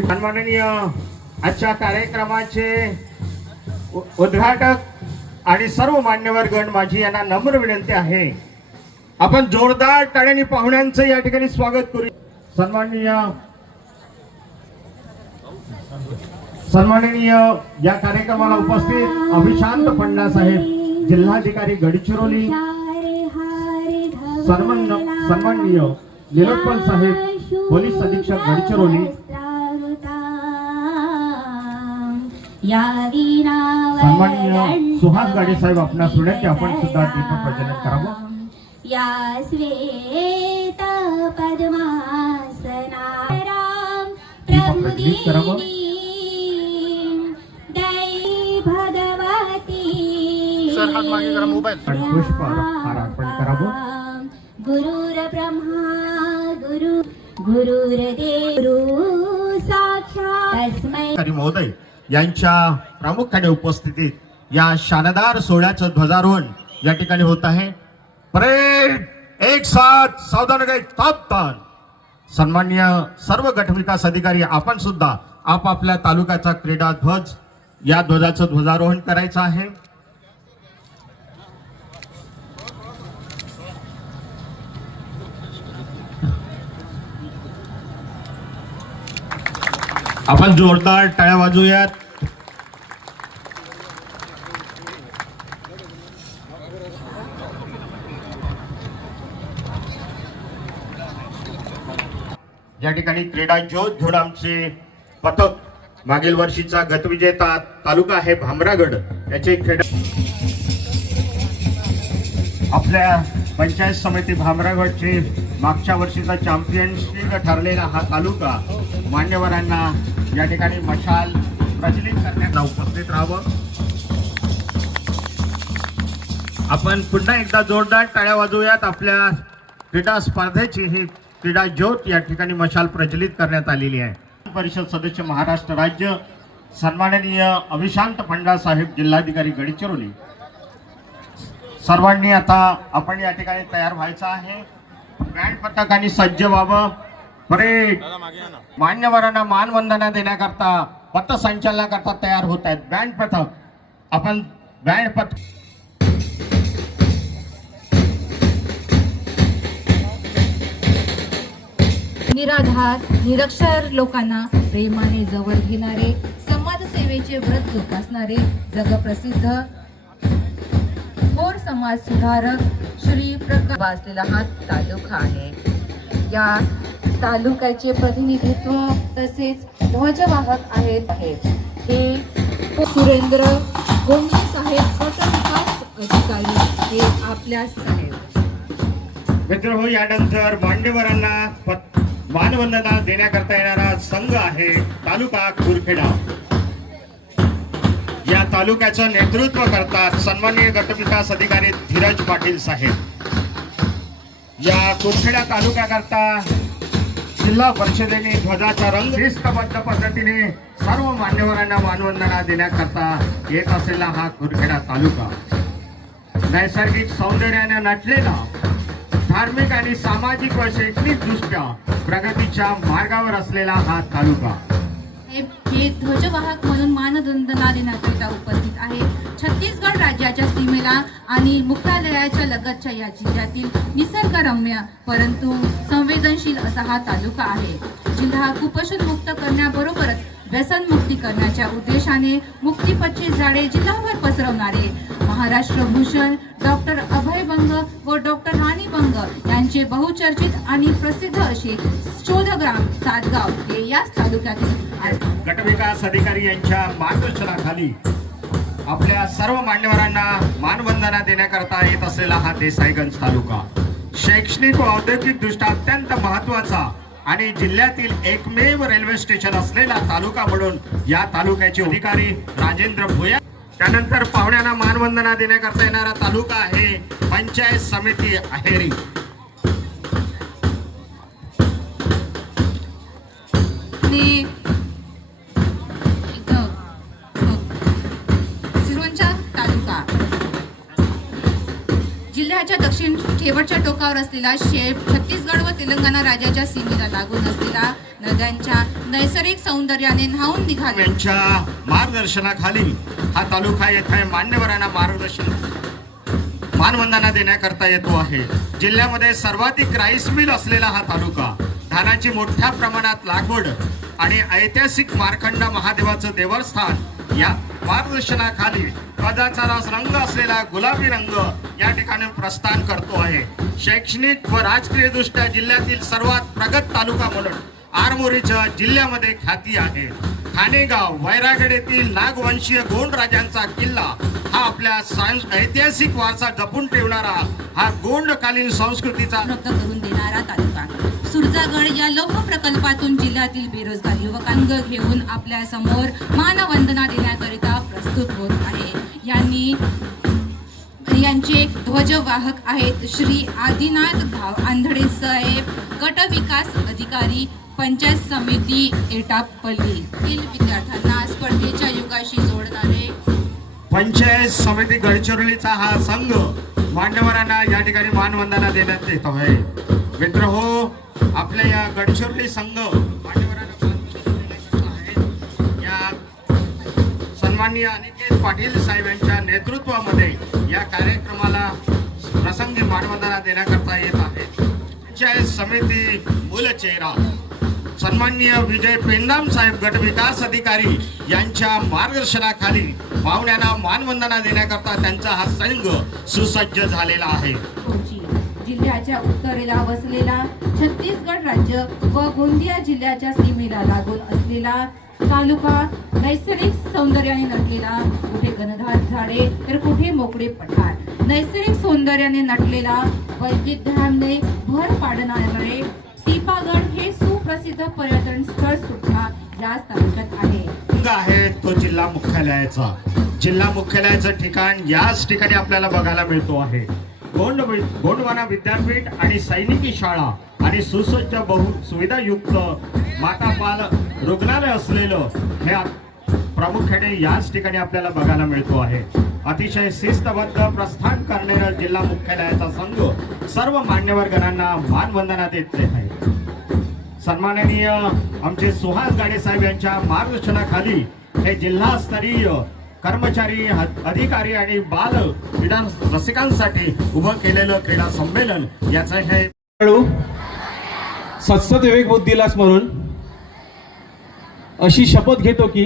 सन्माननीय आजच्या कार्यक्रमाचे उद्घाटक आणि सर्व मान्यवर गण माझी यांना नम्र विनंती आहे, आपण जोरदार टाळ्यांनी पाहुण्यांचं या ठिकाणी स्वागत करू. सन्माननीय या कार्यक्रमाला उपस्थित अभिशांत पण्णा साहेब, जिल्हाधिकारी गडचिरोली, सन्माननीय निलोत्पल साहेब, पोलीस अधीक्षक गडचिरोली, सन्माननीय सुहास गाडे साहेब आपणास विनंती आपण सुद्धा दीप प्रज्वलन करावं. या श्वेत पद्मासनाराम प्रभुदीनी दै भगवती पुष्प अर्पण करावं. गुरुर ब्रह्मा गुरुर्देव साक्षात तस्मै महोदय यांच्या प्रामुख्याने उपस्थितीत या शानदार सोहळ्याचं ध्वजारोहण या ठिकाणी होत आहे. परेड एक साथ सावधान तापतान. सन्माननीय सर्व गटविकास अधिकारी आपण सुद्धा आपापल्या तालुक्याचा क्रीडा ध्वज या ध्वजाचं ध्वजारोहण करायचं आहे. आपण जोरदार टाळ्या वाजवूयात. या ठिकाणी क्रीडा ज्योत घेऊन आमचे पथक, मागील वर्षीचा गतविजेता तालुका आहे भामरागड, याचे क्रीडा आपल्या पंचायत समिती भामरागडचे मागच्या वर्षीचा चॅम्पियनशिप ठरलेला हा तालुका मान्यवरांना या ठिकाणी मशाल प्रज्वलित करण्याला उपस्थित राहावं. आपण पुन्हा एकदा जोरदार टाळ्या वाजवूयात. आपल्या क्रीडा स्पर्धेची ही क्रीडा ज्योत या ठिकाणी मशाल प्रज्वलित करण्यात आलेली आहे. परिषद सदस्य महाराष्ट्र राज्य सन्माननीय अभिशांत पण्णा साहेब, जिल्हाधिकारी गडचिरोली. सर्वांनी आता आपण या ठिकाणी तयार व्हायचं आहे. बँड पथकाने सज्ज व्हावं. परेड मान्यवरांना मानवंदना देण्याकरता पथसंचलनाकरता तयार होत आहेत बँड पथक. आपण बँड पथक निराधार निरक्षर लोकांना प्रेमाने जवळ घेणारे, समाजसेवेचे व्रत जोपासणारे जगप्रसिद्ध थोर समाज सुधारक श्री प्रकाश वाचलेला हा तालुका आहे. या तालुक्याचे प्रतिनिधित्व तसेच ध्वजवाहक आहेत हे सुरेंद्र गोंगले साहेब, गट विकास अधिकारी हे आपल्या साहेब. मित्र, यानंतर मान्यवरांना मानवंदना देण्याकरता येणारा संघ आहे तालुका कुरखेडा. या तालुक्याचं नेतृत्व करतात सन्माननीय गटविकास अधिकारी धीरज पाटील साहेब. या कुरखेडा तालुक्याकरता जिल्हा परिषदेने ध्वजाचा रंग शिस्तबद्ध पद्धतीने सर्व मान्यवरांना मानवंदना देण्याकरता येत असलेला हा कुरखेडा तालुका नैसर्गिक सौंदर्याने नटलेला, धार्मिक आणि सामाजिक व शैक्षणिक दृष्ट्या प्रगतीच्या मार्गावर असलेला हा तालुका. हे ध्वजवाहक म्हणून मानवंदना देण्याकरिता उपस्थित आहे. छत्तीसगड राज्याच्या सीमेला आणि मुख्यालयाच्या लगतच्या या जिल्ह्यातील निसर्गरम्य परंतु संवेदनशील असा हा तालुका आहे. जिल्हा कुपोषण मुक्त करण्याबरोबरच व्यसनमुक्ती करण्याच्या उद्देशाने मुक्तीपथची झाडे जिल्हाभर पसरवणारे महाराष्ट्र भूषण डॉक्टर अभय बंग व डॉक्टर राणी बंग यांचे बहुचर्चित आणि प्रसिद्ध असे शोधग्राम सातगाव हे याच तालुक्यातील गटविकास अधिकारी यांच्या मार्गदर्शनाखाली आपल्या सर्व मान्यवरांना मानवंदना देण्याकरता येत असलेला हा देसाईगंज तालुका शैक्षणिक व औद्योगिक दृष्ट्या अत्यंत महत्वाचा आणि जिल्ह्यातील एकमेव रेल्वे स्टेशन असलेला तालुका म्हणून या तालुक्याचे अधिकारी राजेंद्र भोया. त्यानंतर पाहुण्यांना मानवंदना देण्याकरता येणारा तालुका आहे पंचायत समिती अहेरी. सिरोंचा तालुका जिल्ह्याच्या दक्षिण दक्षिण शेवटच्या टोकावर असलेला छत्तीसगड व तेलंगणा राज्याच्या सीमेला लागून असलेला नद्यांच्या नैसर्गिक सौंदर्याने न्हावून निघाले. यांच्या मार्गदर्शनाखाली हा तालुका येथे मान्यवरांना मानवंदना देण्याकरता येतो आहे. जिल्ह्यामध्ये सर्वाधिक राईस मिल असलेला हा तालुका, धानाची मोठ्या प्रमाणात लागवड आणि ऐतिहासिक मार्कंड महादेवाचं देवस्थान या मार्गदर्शनाखाली ध्वजाचा रंग असलेला गुलाबी रंग या ठिकाणी प्रस्थान करतो आहे. शैक्षणिक व राजकीय दृष्ट्या जिल्ह्यातील सर्वात प्रगत तालुका म्हणून आरमोरीच्या जिल्ह्यामध्ये ख्याती आहे. ठाणेगाव वैरागड येथील नागवंशीय गोंड राजांचा किल्ला हा आपल्या ऐतिहासिक वारसा जपून ठेवणारा, हा गोंडकालीन संस्कृतीचा प्राप्त करून देणारा तालुका. सुरजागड या लौह प्रकल्पातून जिल्ह्यातील बेरोजगार युवकांना घेऊन आपल्या समोर मानवंदना देण्याकरिता प्रस्तुत होत आहे. यांचे ध्वजवाहक आहेत श्री आदिनाथ आंधळे साहेब, गट विकास अधिकारी, पंचायत समिती एटापल्ली. विद्यार्थ्यांना स्पर्धेच्या युगाशी जोडणारे पंचायत समिती गडचिरोलीचा हा संघ मान्यवरांना या ठिकाणी मानवंदना देण्यात येत आहे. मित्रहो, आपल्या या गडचिरोली संघ मान्यवरांना या सन्माननीय अनिकेत पाटील साहेब यांच्या नेतृत्वामध्ये या कार्यक्रमाला प्रसंगी मानवंदना देण्याकरता येत आहे. पंचायत समिती मूलचेहरा सन्माननीय विजय पेंडाम साहेब, गट विकास अधिकारी यांच्या मार्गदर्शनाखाली पाहुण्यांना मानवंदना देण्याकरता त्यांचा हा संघ सुसज्ज झालेला आहे. जिल्ह्याच्या उत्तरेला वसलेला छत्तीसगड राज्य व गोंदिया जिल्ह्याच्या सीमेला लागून असलेला तालुका नैसर्गिक सौंदर्याने नटलेला, कुठे घनदाट झाडे तर कुठे मोकळे पठार, नैसर्गिक सौंदर्याने नटलेला, वैविध्याने भर पाडणारे टिपागड हे सुप्रसिद्ध पर्यटन स्थळ सुद्धा याच तालुक्यात आहे. तो जिल्हा मुख्यालयाचा, जिल्हा मुख्यालयाचं ठिकाण याच ठिकाणी आपल्याला बघायला मिळतो आहे. गोंडवाना विद्यापीठ आणि सैनिकी शाळा आणि सुसज्ज सुविधायुक्त मातापाल रुग्णालय असलेलं हे प्रामुख्याने याच ठिकाणी आपल्याला बघायला मिळतो आहे. अतिशय शिस्तबद्ध प्रस्थान करणारा जिल्हा मुख्यालयाचा संघ सर्व मान्यवर गणांना मानवंदना देत आहे. सन्माननीय आमचे सुहास गाडे साहेब यांच्या मार्गदर्शनाखाली हे जिल्हास्तरीय कर्मचारी, अधिकारी आणि बाल क्रीडा रसिकांसाठी उभं केलेलं क्रीडा संमेलन याचं हे सत्सद विवेक बुद्धीला स्मरून अशी शपथ घेतो की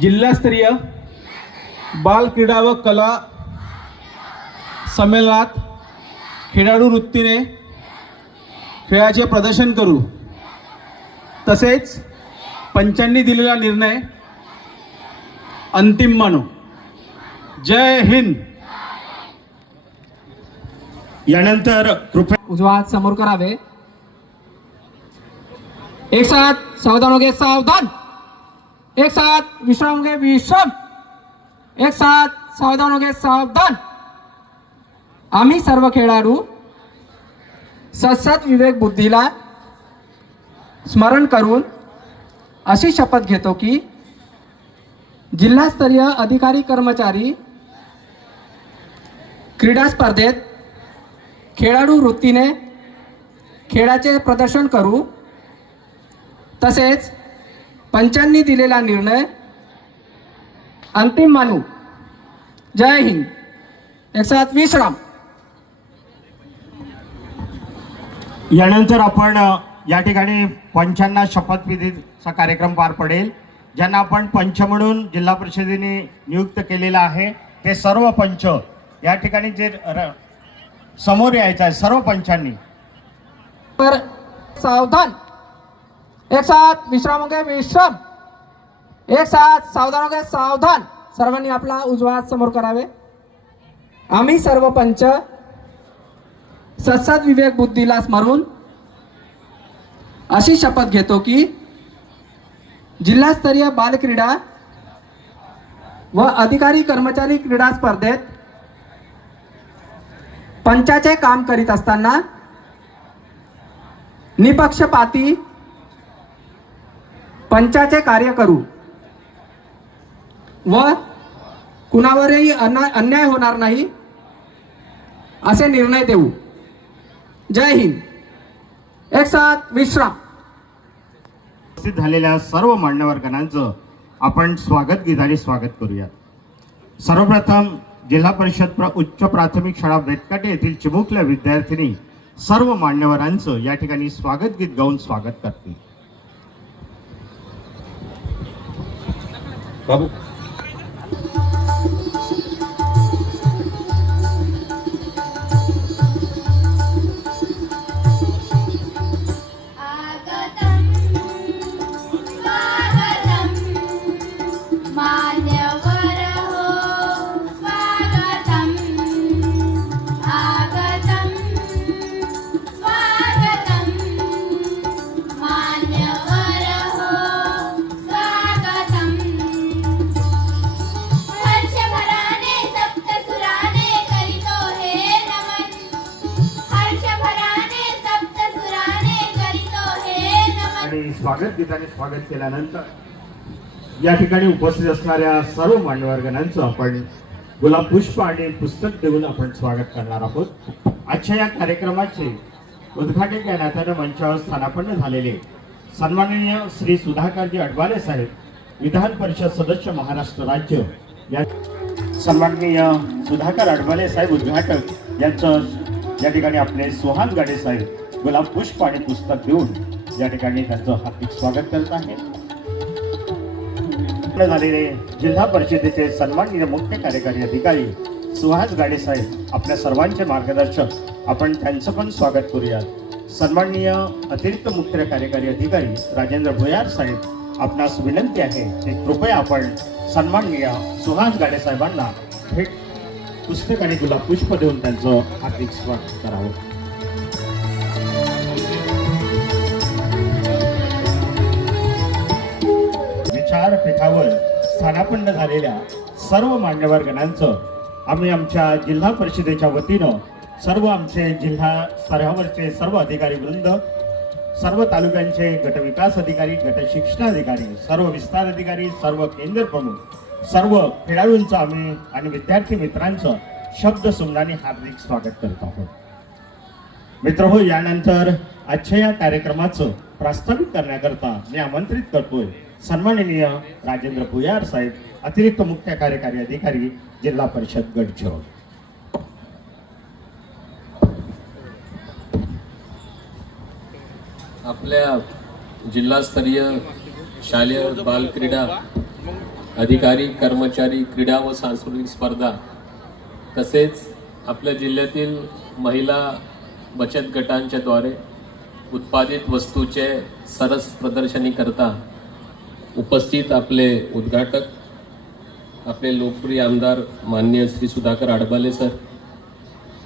जिल्हास्तरीय बाल क्रीडा व कला संमेलनात खेळाडू वृत्तीने खेळाचे प्रदर्शन करू, तसेच पंचांनी दिलेला निर्णय अंतिम मानू. जय हिंद. यानंतर कृपया उजवा हात समोर करावे. एक साथ सावधान हो गए, सावधान. एक साथ विश्राम हो गए, विश्राम. एक साथ सावधान हो गए, सावधान. आम्ही सर्व खेळाडू सत्सद विवेक बुद्धीला स्मरण करून अशी शपथ घेतो की जिल्हास्तरीय अधिकारी कर्मचारी क्रीडा स्पर्धेत खेळाडू वृत्तीने खेळाचे प्रदर्शन करू, तसेच पंचांनी दिलेला निर्णय अंतिम मानू. जय हिंद. एक साथ विश्राम. यानंतर आपण या ठिकाणी पंचांना शपथविधीचा कार्यक्रम पार पडेल. ज्यांना आपण पंच म्हणून जिल्हा परिषदेने नियुक्त केलेला आहे ते सर्व पंच या ठिकाणी जे समोर यायचं आहे सर्व पंचांनी. पर सावधान. एक साथ विश्राम हो गए, विश्राम. एक साथ सावधान हो गए, सावधान. सर्वांनी आपला उजवा हात समोर करावे. आम्ही सर्व पंच सत्सद विवेक बुद्धीला स्मरून अशी शपथ घेतो की जिल्हास्तरीय बालक्रीडा व अधिकारी कर्मचारी क्रीडा स्पर्धेत पंचाचे काम करीत असताना निपक्षपाती पंचाचे कार्य करू व कुणावरही अन्याय होणार नाही असे निर्णय देऊ. जय हिंद. एक साथ विश्राम. उपस्थित झालेल्या सर्व मान्यवरगणांचं आपण गीताने स्वागत करूया. सर्वप्रथम जिल्हा परिषद उच्च प्राथमिक शाळा बेटकाटे येथील चिमुकल्या विद्यार्थिनी सर्व मान्यवरांचं या ठिकाणी स्वागत गीत गाऊन स्वागत करतील. बाबू स्वागत गीताने स्वागत केल्यानंतर या ठिकाणी उपस्थित असणाऱ्या सर्व मान्यवरगणांचं आपण गुलाब पुष्प आणि पुस्तक देऊन आपण स्वागत करणार आहोत. आजच्या या कार्यक्रमाचे उद्घाटन या नात्याने मंचावर स्थानापन्न झालेले सन्माननीय श्री सुधाकरजी अडबाले साहेब, विधान परिषद सदस्य महाराष्ट्र राज्य, या सन्माननीय सुधाकर अडबाले साहेब उद्घाटक यांचं या ठिकाणी आपले सुहास गाडे साहेब गुलाब पुष्प आणि पुस्तक देऊन या ठिकाणी त्यांचं हार्दिक स्वागत करत आहे. झालेले जिल्हा परिषदेचे सन्माननीय मुख्य कार्यकारी अधिकारी सुहास गाडे साहेब आपल्या सर्वांचे मार्गदर्शक, आपण त्यांचं पण स्वागत करूयात. सन्माननीय अतिरिक्त मुख्य कार्यकारी अधिकारी राजेंद्र भुयार साहेब, आपणास विनंती आहे की कृपया आपण सन्माननीय सुहास गाडे साहेबांना भेट पुस्तक आणि गुलाब पुष्प देऊन त्यांचं हार्दिक स्वागत करावं. विचारपीठावर स्थानापन्न झालेल्या सर्व मान्यवरगणांचं आम्ही आमच्या जिल्हा परिषदेच्या वतीनं सर्व आमचे जिल्हा स्तरावरचे सर्व अधिकारी वृंद, सर्व तालुक्यांचे गटविकास अधिकारी, गट शिक्षणाधिकारी, सर्व विस्तार अधिकारी, सर्व केंद्र प्रमुख, सर्व खेळाडूंचं आम्ही आणि विद्यार्थी मित्रांचं शब्द सुमनाने हार्दिक स्वागत करत आहोत. मित्रहो, यानंतर आजच्या या कार्यक्रमाचं प्रास्ताविक करण्याकरता मी आमंत्रित करतोय सन्माननीय राजेंद्र भुयार साहेब, अतिरिक्त मुख्य कार्यकारी अधिकारी, जिल्हा परिषद गडचिरोली. आपल्या जिल्हास्तरीय शालेय बाल क्रीडा अधिकारी, कर्मचारी, क्रीडा व सांस्कृतिक स्पर्धा तसेच आपल्या जिल्ह्यातील महिला बचत गटांच्या द्वारे उत्पादित वस्तूचे सरस प्रदर्शनी करता उपस्थित आपले उद्घाटक, आपले लोकप्रिय आमदार माननीय श्री सुधाकर अडबाले सर,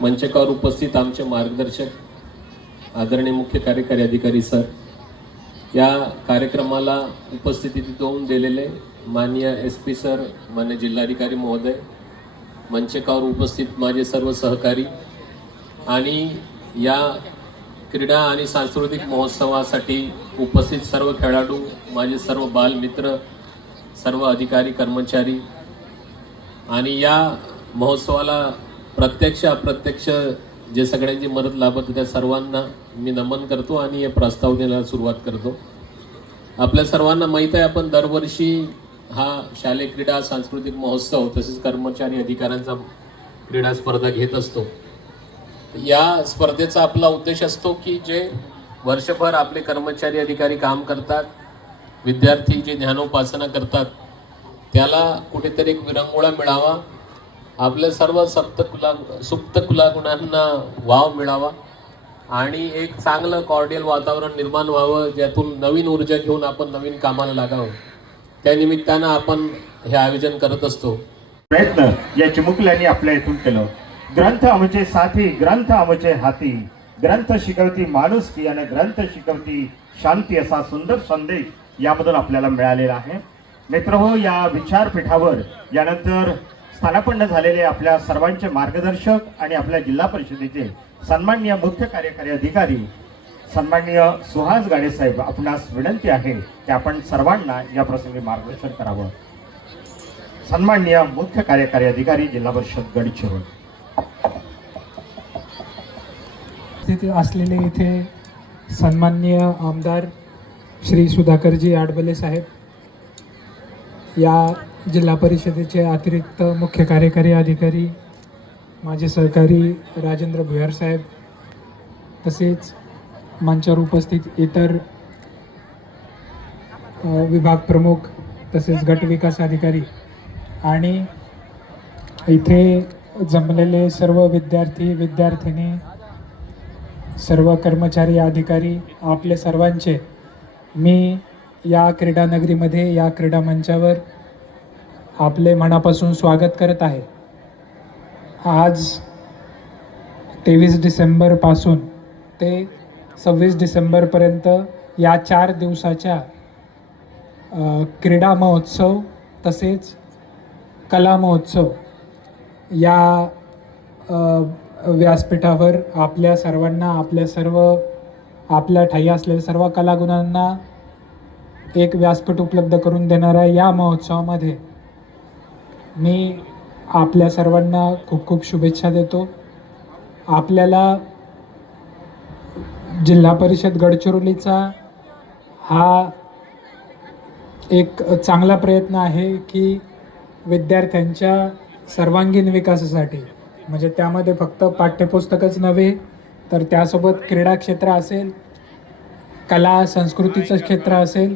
मंचकावर उपस्थित आमचे मार्गदर्शक आदरणीय मुख्य कार्यकारी अधिकारी सर, या कार्यक्रमाला उपस्थिती देऊन दिलेले माननीय SP सर, माननीय जिल्हाधिकारी महोदय, मंचकावर उपस्थित माझे सर्व सहकारी आणि या क्रीडा आणि सांस्कृतिक महोत्सवासाठी उपस्थित सर्व खेळाडू, माझे सर्व बालमित्र, सर्व अधिकारी कर्मचारी आणि या महोत्सवाला प्रत्यक्ष अप्रत्यक्ष जे सगळ्यांची मदत लाभत त्या सर्वांना मी नमन करतो आणि हे प्रस्ताव देण्याला सुरुवात करतो. आपल्या सर्वांना माहीत आहे, आपण दरवर्षी हा शालेय क्रीडा सांस्कृतिक महोत्सव तसेच कर्मचारी अधिकाऱ्यांचा क्रीडा स्पर्धा घेत असतो. या स्पर्धेचा आपला उद्देश असतो की जे वर्षभर आपले कर्मचारी अधिकारी काम करतात, विद्यार्थी जे ज्ञानोपासना करतात, त्याला कुठेतरी एक विरंगुळा मिळावा, आपल्या सर्व सुप्त कुलागुणांना वाव मिळावा आणि एक चांगलं कॉर्डियल वातावरण निर्माण व्हावं, ज्यातून नवीन ऊर्जा घेऊन आपण नवीन कामाला लागावं. त्या निमित्तानं आपण हे आयोजन करत असतो. प्रयत्न या चिमुकल्यांनी आपल्या इथून केलं. ग्रंथ आमचे साथी, ग्रंथ आमचे हाती, ग्रंथ शिकवती माणुसकी आणि ग्रंथ शिकवती शांती, असा सुंदर संदेश यामधून आपल्याला मिळालेला आहे. मित्रहो, या विचारपीठावर यानंतर स्थानापन्न झालेले आपल्या सर्वांचे मार्गदर्शक आणि आपल्या जिल्हा परिषदेचे सन्माननीय मुख्य कार्यकारी अधिकारी सन्माननीय सुहास गाडे साहेब, आपणास विनंती आहे की आपण सर्वांना या प्रसंगी मार्गदर्शन करावं. सन्माननीय मुख्य कार्यकारी अधिकारी, जिल्हा परिषद गडचिरोली. तिथे असलेले इथे सन्माननीय आमदार श्री सुधाकरजी आडबले साहेब, या जिल्हा परिषदेचे अतिरिक्त मुख्य कार्यकारी अधिकारी माझे सहकारी राजेंद्र भुयार साहेब, तसेच मंचावर उपस्थित इतर विभाग प्रमुख तसेच गट विकास अधिकारी आणि इथे जमलेले सर्व विद्यार्थी विद्यार्थिनी, सर्व कर्मचारी अधिकारी, आपले सर्वांचे मी या क्रीडा नगरीमध्ये, या क्रीडा मंचावर आपले मनापासून स्वागत करत आहे. आज 23 डिसेंबरपासून ते 26 डिसेंबरपर्यंत या 4 दिवसाच्या क्रीडा महोत्सव तसेच कला महोत्सव या व्यासपीठावर आपल्या सर्वांना, आपल्या ठायी असलेल्या सर्व कलागुणांना एक व्यासपीठ उपलब्ध करून देणाऱ्या या महोत्सवामध्ये मी आपल्या सर्वांना खूप खूप शुभेच्छा देतो. आपल्याला जिल्हा परिषद गडचिरोलीचा हा एक चांगला प्रयत्न आहे की विद्यार्थ्यांच्या सर्वांगीण विकासासाठी, म्हणजे त्यामध्ये फक्त पाठ्यपुस्तकच नव्हे तर त्यासोबत क्रीडा क्षेत्र असेल, कला संस्कृतीचं क्षेत्र असेल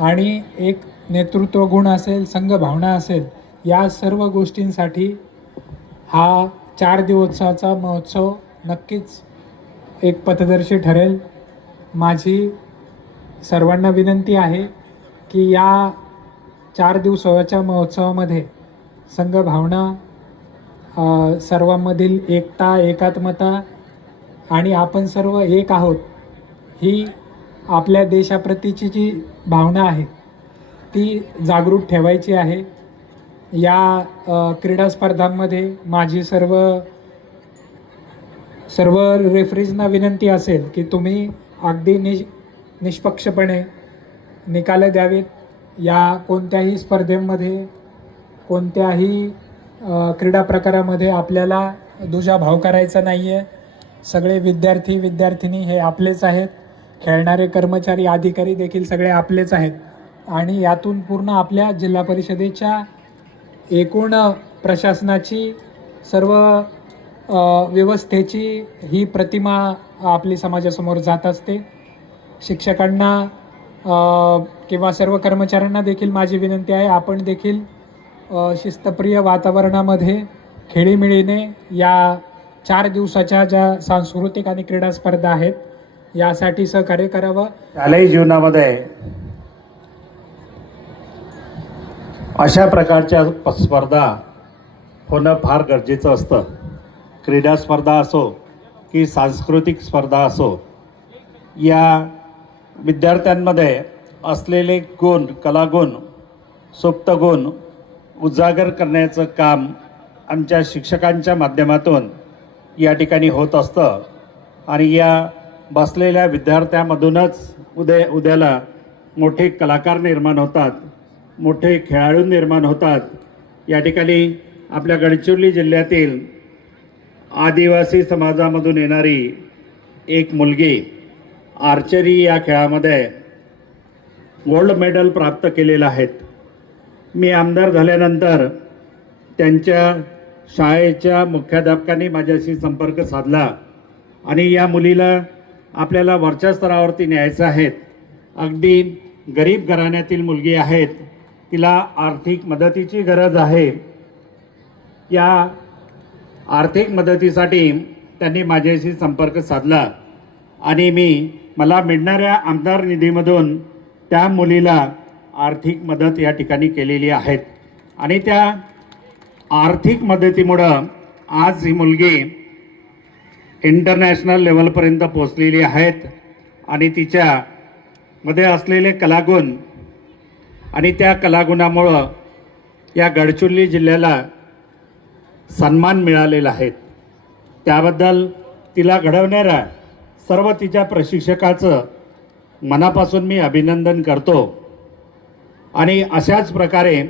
आणि एक नेतृत्व गुण असेल, संघभावना असेल, या सर्व गोष्टींसाठी हा 4 दिवसाचा महोत्सव नक्कीच एक पथदर्शी ठरेल. माझी सर्वांना विनंती आहे की या 4 दिवसाच्या महोत्सवामध्ये संघभावना, सर्वांमधील एकता, एकात्मता आणि आपण सर्व एक आहोत ही आपल्या देशाप्रतीची जी भावना आहे ती जागृत ठेवायची आहे. या क्रीडा स्पर्धांमध्ये माझी सर्व रेफरीजना विनंती असेल की तुम्ही अगदी निष्पक्षपणे निकाल द्यावेत. या कोणत्याही स्पर्धेमध्ये, कोणत्याही क्रीडा प्रकारामध्ये आपल्याला दुजाभाव करायचा नाही आहे. सगळे विद्यार्थी विद्यार्थिनी हे आपलेच आहेत, खेळणारे कर्मचारी अधिकारी देखील सगळे आपलेच आहेत आणि यातून पूर्ण आपल्या जिल्हा परिषदेच्या एकूण प्रशासनाची, सर्व व्यवस्थेची ही प्रतिमा आपली समाजासमोर जात असते. शिक्षकांना किंवा सर्व कर्मचाऱ्यांना देखील माझी विनंती आहे, आपण देखील शिस्तप्रिय वातावरणामध्ये खेळीमेळीने या 4 दिवसाच्या ज्या सांस्कृतिक आणि क्रीडा स्पर्धा आहेत यासाठी सहकार्य करावं. शालेय जीवनामध्ये अशा प्रकारच्या स्पर्धा होणं फार गरजेचं असतं. क्रीडा स्पर्धा असो की सांस्कृतिक स्पर्धा असो, या विद्यार्थ्यांमध्ये असलेले गुण, कलागुण, सुप्त गुण उजागर करण्याचं काम आमच्या शिक्षकांच्या माध्यमातून या ठिकाणी होत असतं आणि या बसलेल्या विद्यार्थ्यांमधूनच उद्याला मोठे कलाकार निर्माण होतात, मोठे खेळाडू निर्माण होतात. या ठिकाणी आपल्या गडचिरोली जिल्ह्यातील आदिवासी समाजामधून येणारी एक मुलगी आर्चरी या खेळामध्ये गोल्ड मेडल प्राप्त केलेलं आहेत. मी आमदार झाल्यानंतर त्यांच्या शाळेच्या मुख्याध्यापकांनी माझ्याशी संपर्क साधला आणि या मुलीला आपल्याला वरच्या स्तरावरती न्यायचं आहे. अगदी गरीब घराण्यातील मुलगी आहेत, तिला आर्थिक मदतीची गरज आहे. या आर्थिक मदतीसाठी त्यांनी माझ्याशी संपर्क साधला आणि मला मिळणाऱ्या आमदार निधीमधून त्या मुलीला आर्थिक मदत या ठिकाणी केलेली आहेत आणि त्या आर्थिक मदतीमुळं आज ही मुलगी इंटरनॅशनल लेवलपर्यंत पोहोचलेली आहेत आणि तिच्यामध्ये असलेले कलागुण आणि त्या कलागुणामुळं या गडचिरोली जिल्ह्याला सन्मान मिळालेला आहे. त्याबद्दल तिला घडवणाऱ्या सर्व तिच्या प्रशिक्षकाचं मनापासून मी अभिनंदन करतो आणि अशाच प्रकारे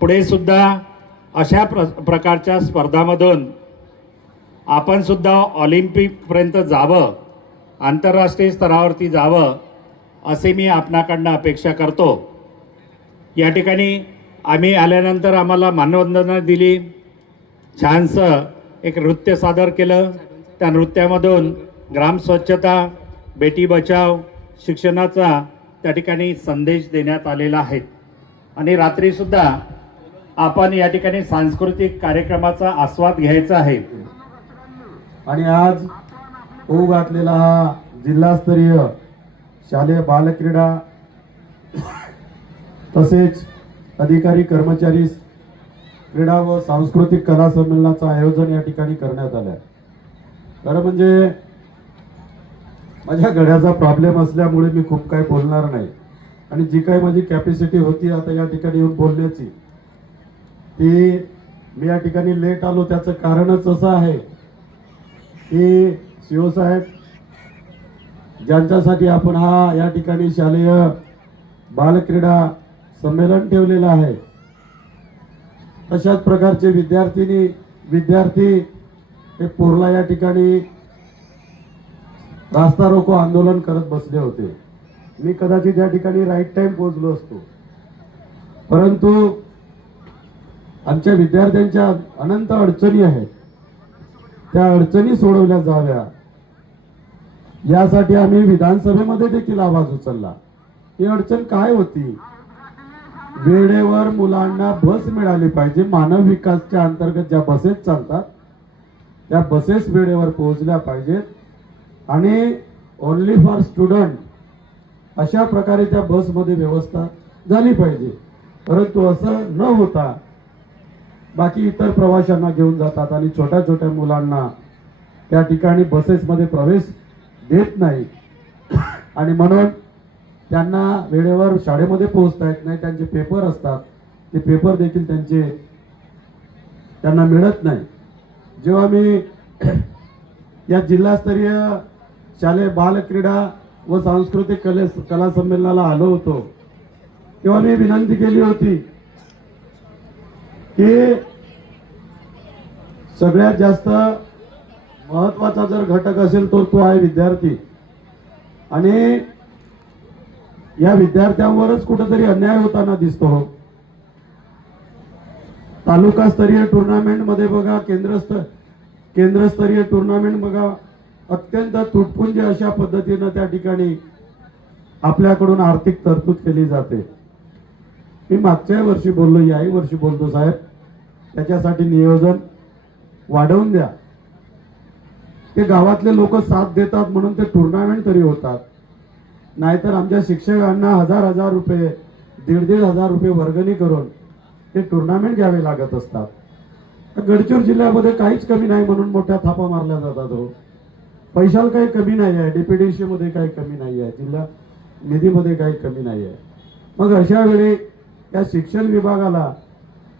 पुढे सुद्धा अशा प्रकारच्या स्पर्धांमधून आपण सुद्धा ऑलिम्पिकपर्यंत जावं, आंतरराष्ट्रीय स्तरावरती जावं असे मी आपणाकडनं अपेक्षा करतो. या ठिकाणी आम्ही आल्यानंतर आम्हाला मानवंदना दिली, छानसं एक नृत्य सादर केलं. त्या नृत्यामधून ग्राम स्वच्छता, बेटी बचाव, शिक्षणाचा त्या ठिकाणी संदेश देण्यात आलेला आहे. आणि रात्रीसुद्धा आपण या ठिकाणी सांस्कृतिक कार्यक्रमाचा आस्वाद घ्यायचा आहे. आणि आज होऊ घातलेला हा जिल्हास्तरीय शालेय बालक्रीडा तसेच अधिकारी कर्मचारी क्रीडा व सांस्कृतिक कला संमेलनाचं आयोजन या ठिकाणी करण्यात आलं आहे. खरं म्हणजे माझ्या गळ्याचा प्रॉब्लेम असल्यामुळे मी खूप काही बोलणार नाही आणि जी काही माझी कॅपॅसिटी होती आता या ठिकाणी येऊन बोलण्याची, ती मी या ठिकाणी लेट आलो त्याचं कारणच असं आहे की सीओ साहेब ज्यांच्यासाठी आपण हा या ठिकाणी शालेय बालक्रीडा संमेलन ठेवलेलं आहे, तशाच प्रकारचे विद्यार्थी हे पोरला या ठिकाणी रास्ता रोको आंदोलन करत बसले होते. मी कदाचित या ठिकाणी राईट टाइम पोहोचलो असतो, परंतु आमच्या विद्यार्थ्यांच्या अनंत अडचणी आहेत, त्या अडचणी सोडवल्या जाव्या यासाठी आम्ही विधानसभेमध्ये देखील आवाज उचलला. ही अडचण काय होती? वेळेवर मुलांना बस मिळाली पाहिजे. मानव विकासच्या अंतर्गत ज्या बसेस चालतात त्या बसेस वेळेवर पोहोचल्या पाहिजेत आणि ओनली फॉर स्टुडंट अशा प्रकारे त्या बसमध्ये व्यवस्था झाली पाहिजे. परंतु असं न होता बाकी इतर प्रवाशांना घेऊन जातात आणि छोट्या छोट्या मुलांना त्या ठिकाणी बसेसमध्ये प्रवेश देत नाही आणि म्हणून त्यांना वेळेवर शाळेमध्ये पोहोचता येत नाही. त्यांचे पेपर असतात, ते पेपर देखील त्यांना मिळत नाही. जेव्हा मी या जिल्हास्तरीय शालेय बालक्रीडा व सांस्कृतिक कला संमेलनाला आलो होतो तेव्हा मी विनंती केली होती की सगळ्यात जास्त महत्वाचा जर घटक असेल तर तो आहे विद्यार्थी आणि या विद्यार्थ्यांवरच कुठेतरी अन्याय होताना दिसतो. तालुकास्तरीय टुर्नामेंट मध्ये बघा, केंद्रस्तरीय टुर्नामेंट बघा, अत्यंत तुटपुंजी अशा पद्धतीनं त्या ठिकाणी आपल्याकडून आर्थिक तरतूद केली जाते. मी मागच्या वर्षी बोललो, याही वर्षी बोलतो साहेब, त्याच्यासाठी नियोजन वाढवून द्या. ते गावातले लोक साथ देतात म्हणून ते टुर्नामेंट तरी होतात, नाहीतर आमच्या शिक्षकांना हजार रुपये, 1,500 रुपये वर्गणी करून ते टुर्नामेंट घ्यावे लागत असतात. गडचिरोली जिल्ह्यामध्ये काहीच कमी नाही म्हणून मोठ्या थापा मारल्या जातात. हो, पैशाला काही कमी नाही आहे, डीपीडीसी मध्ये काही कमी नाही आहे, जिल्हा निधीमध्ये काही कमी नाही आहे. मग अशा वेळी या शिक्षण विभागाला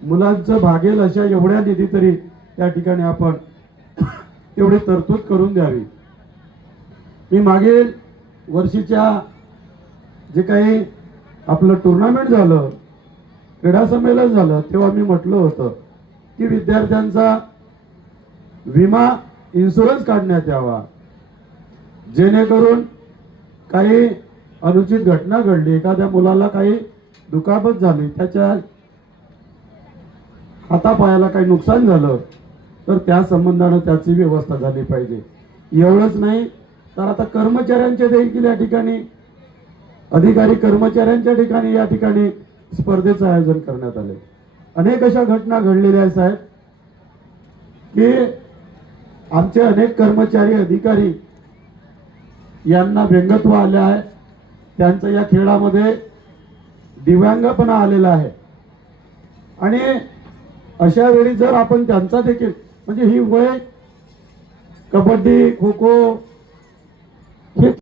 मुलांचं भागेल अशा एवढ्या निधी तरी त्या ठिकाणी आपण तेवढी तरतूद करून द्यावी. मी मागील वर्षीच्या जे काही आपलं टुर्नामेंट झालं, क्रीडा संमेलन झालं, तेव्हा मी म्हटलं होतं की विद्यार्थ्यांचा विमा इन्शुरन्स काढण्यात यावा, जेणेकरून काही अनुचित घटना घडली, एखाद्या मुलाला काही दुखापत झाली, त्याच्या हातापायाला काही नुकसान झालं तर त्या संबंधानं त्याची व्यवस्था झाली पाहिजे. एवढंच नाही तर आता कर्मचाऱ्यांचे देखील या ठिकाणी, अधिकारी कर्मचाऱ्यांच्या ठिकाणी या ठिकाणी स्पर्धेचं आयोजन करण्यात आले. अनेक अशा घटना घडलेल्या आहेत साहेब की आमचे अनेक कर्मचारी अधिकारी यांना व्यंगत्व आले आहे, त्यांचं या खेळामध्ये दिव्यांगपणा आलेला आहे आणि अशा वेळी जर आपण त्यांचा देखील म्हणजे ही वय कबड्डी, खो खो हे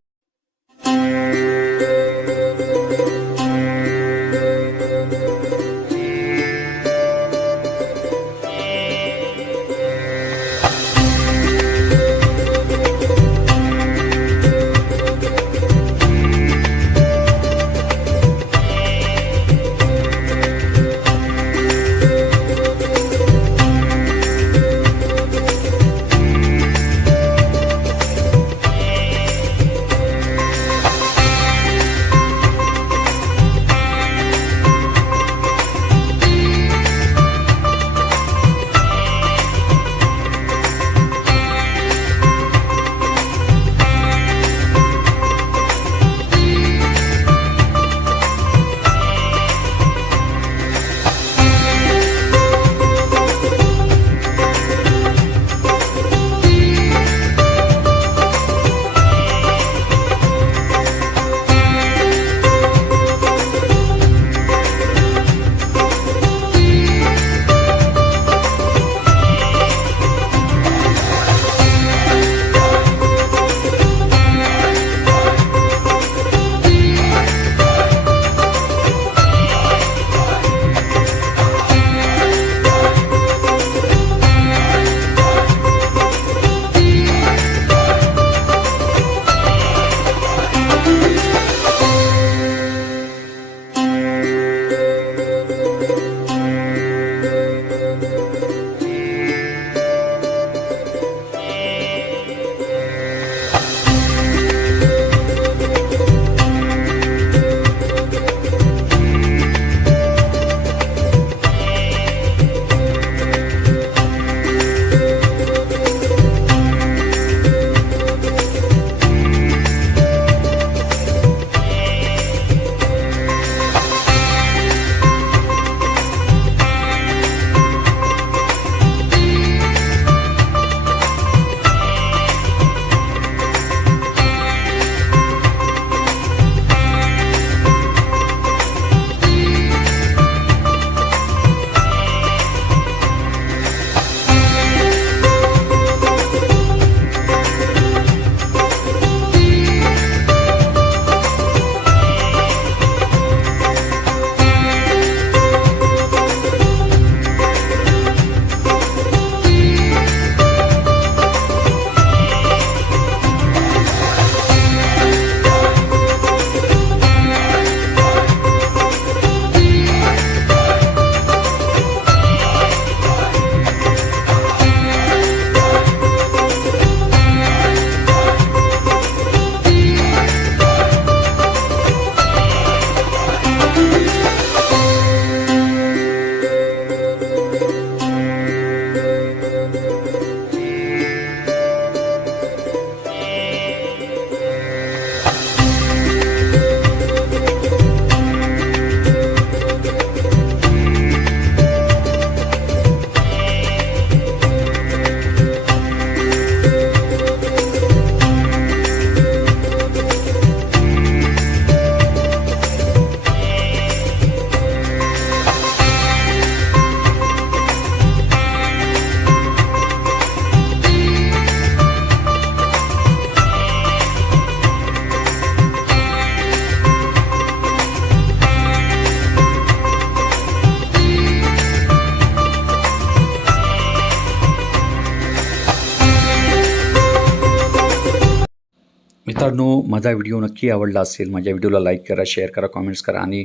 मित्रांनो, माझा व्हिडिओ नक्की आवडला असेल. माझ्या व्हिडिओला लाईक करा, शेअर करा, कॉमेंट्स करा आणि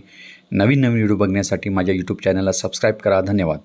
नवीन व्हिडिओ बघण्यासाठी माझ्या यूट्यूब चॅनलला सबस्क्राईब करा. धन्यवाद.